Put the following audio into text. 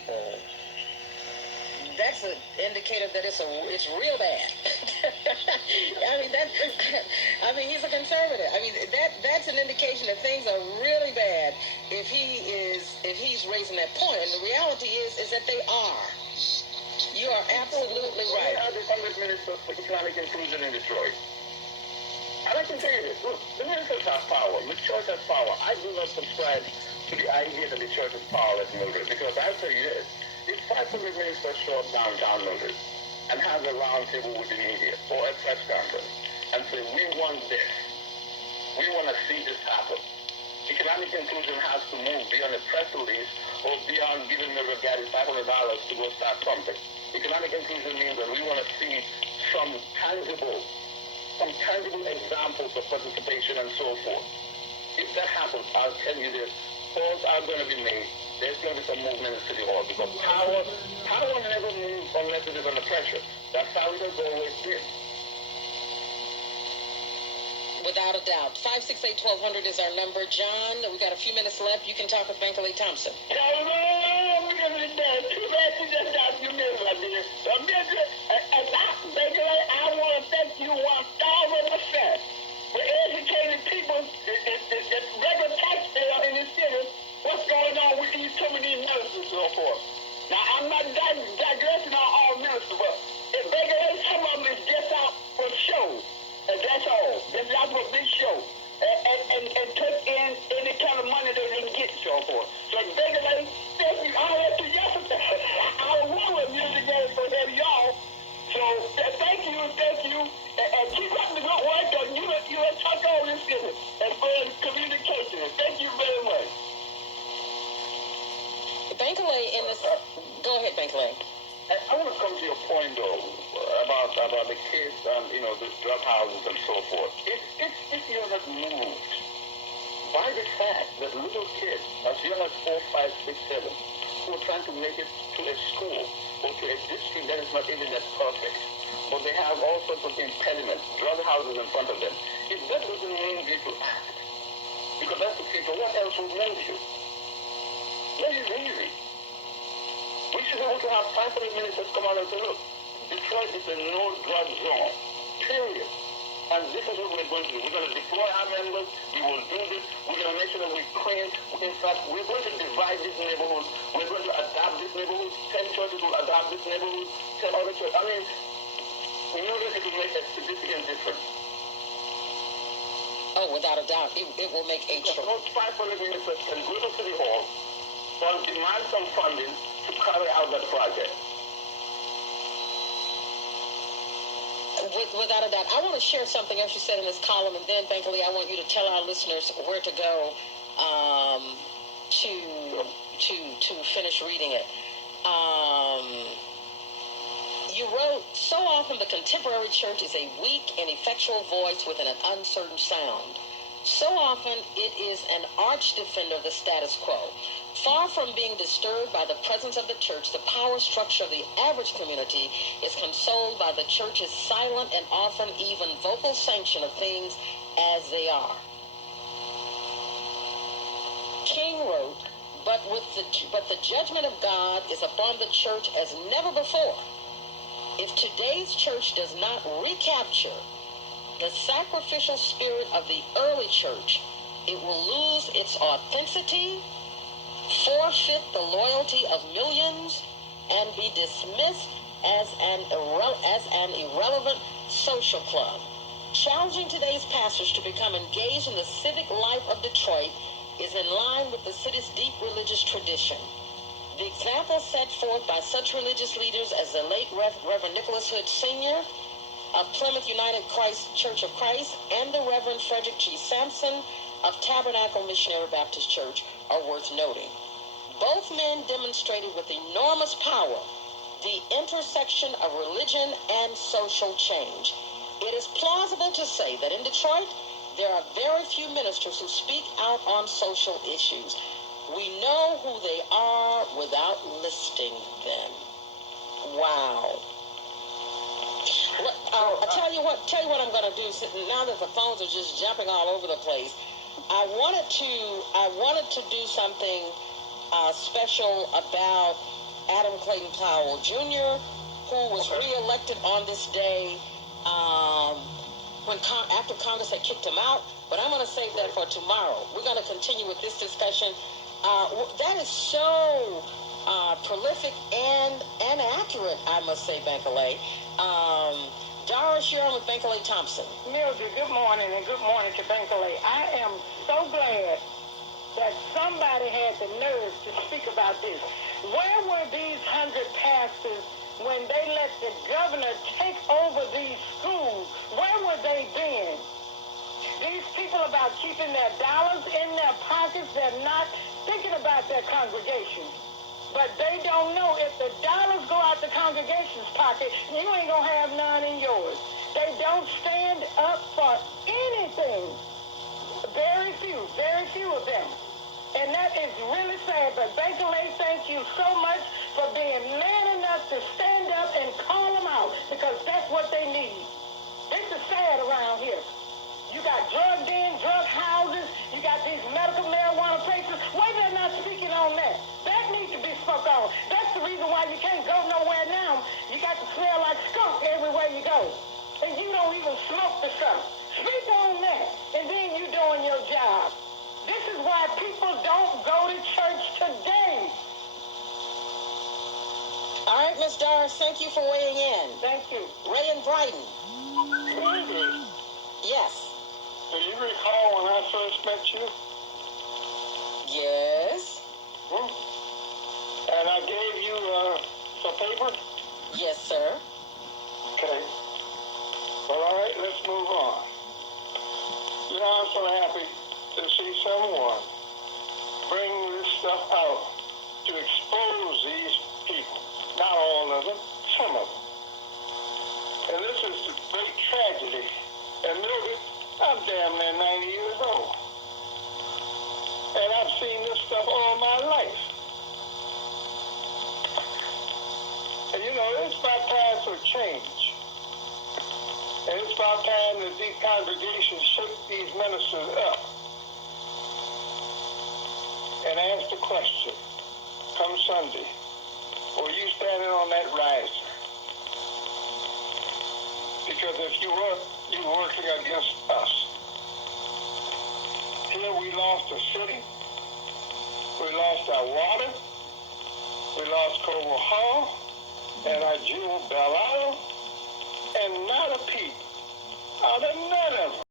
people, that's an indicator that it's real bad. He's a conservative. That's an indication that things are really bad if he's raising that point. And the reality is that they are. You are absolutely right. We are the 100 ministers for economic inclusion in Detroit. And I can tell you this, look, the ministers have power, the church has power. I do not subscribe to the idea that the church has powerless, Mildred, because I'll tell you this, if 500 ministers show up downtown, Mildred, and have a round table with the media or a press conference and say, we want this, we want to see this happen. Economic inclusion has to move beyond a press release or beyond giving Mildred Gaddy $500 to go start something. Economic inclusion means that we want to see some tangible examples of participation and so forth. If that happens, I'll tell you this, calls are going to be made. There's going to be some movement in City Hall because power never moves unless it is under pressure. That's how it has always been. Without a doubt. 568-1200 is our number. John, we got a few minutes left. You can talk with Bankley Thompson. I want to thank you 1,000% for educating people, the regular taxpayer in the city, what's going on with some of these ministers and so forth. Now, I'm not digressing on all ministers, but if some of them is just out for show, and that's all. That's out for a big show. And took in any kind of money they didn't get, so forth. So regulate, thank you. I had to yesterday. I was one of music games for y'all. So thank you, and keep up the good work. You have touched all this business as far as communication. Thank you very much. Bankley in this. Go ahead, Bankley. I want to come to your point, though, about the kids and, the drug houses and so forth. If you're not moved by the fact that little kids, as young as 4, 5, 6, 7, who are trying to make it to a school or to a district that is not even that perfect, but they have all sorts of impediments, drug houses in front of them, if that doesn't move you to act, because that's the people, what else will move you? That is easy. We should be able to have 500 ministers come out and say, look, Detroit is a no-drug zone, period. And this is what we're going to do. We're going to deploy our members. We will do this. We're going to make sure that we clean. In fact, we're going to divide this neighborhood. We're going to adapt this neighborhood. 10 churches will adapt this neighborhood. 10 other churches. It will make a significant difference. Oh, without a doubt. It will make a difference. Those 500 ministers can go to City Hall and demand some funding to carry out that project. Without a doubt. I want to share something else you said in this column, and then, Bankley, I want you to tell our listeners where to go to finish reading it. You wrote, so often the contemporary church is a weak, ineffectual voice with an uncertain sound. So often it is an arch defender of the status quo. Far from being disturbed by the presence of the church, the power structure of the average community is consoled by the church's silent and often even vocal sanction of things as they are. King wrote, but the judgment of God is upon the church as never before. If today's church does not recapture the sacrificial spirit of the early church, it will lose its authenticity, forfeit the loyalty of millions, and be dismissed as an irrelevant social club. Challenging today's pastors to become engaged in the civic life of Detroit is in line with the city's deep religious tradition. The example set forth by such religious leaders as the late Reverend Nicholas Hood Sr. of Plymouth United Church of Christ and the Reverend Frederick G. Sampson of Tabernacle Missionary Baptist Church are worth noting. Both men demonstrated with enormous power the intersection of religion and social change. It is plausible to say that in Detroit, there are very few ministers who speak out on social issues. We know who they are without listing them. Wow. I'll tell you what I'm going to do. Now that the phones are just jumping all over the place, I wanted to do something special about Adam Clayton Powell Jr., who was reelected on this day after Congress had kicked him out. But I'm going to save that for tomorrow. We're going to continue with this discussion. That is so prolific and accurate, I must say, Bankole. Doris, you're on with Bankole Thompson. Mildred, good morning, and good morning to Bankole. I am so glad that somebody had the nerve to speak about this. Where were these 100 pastors when they let the governor take over these schools? Where were they been? These people about keeping their dollars in their pockets, they're not thinking about their congregation. But they don't know if the dollars go out the congregation's pocket, you ain't going to have none in yours. They don't stand up for anything. Very few of them. And that is really sad. But Bankole, thank you so much for being man enough to stand up and call them out, because that's what they need. This is sad around here. You got drug dens, drug houses, you got these medical marijuana places. Why they're not speaking on that? That needs to be spoke on. That's the reason why you can't go nowhere now. You got to smell like skunk everywhere you go. And you don't even smoke the stuff. Speak on that, and then you doing your job. This is why people don't go to church today. All right, Ms. Doris, thank you for weighing in. Thank you. Ray and Brighton. Mildred, Yes. do you recall when I first met you? Yes. And I gave you some paper? Yes, sir. Okay. Well, all right, let's move on. You know, I'm so happy to see someone bring this stuff out to expose these people. Not all of them, some of them. And this is the great tragedy. And Mildred, I'm damn near 90 years old. And I've seen this stuff all my life. And you know, it's about time for change. And it's about time that these congregations shake these ministers up and ask the question, come Sunday, were you standing on that riser? Because if you were, you were working against us. Here we lost a city, we lost our water, we lost Coble Hall, and our jewel Belle Isle, and not a peep out of none of them.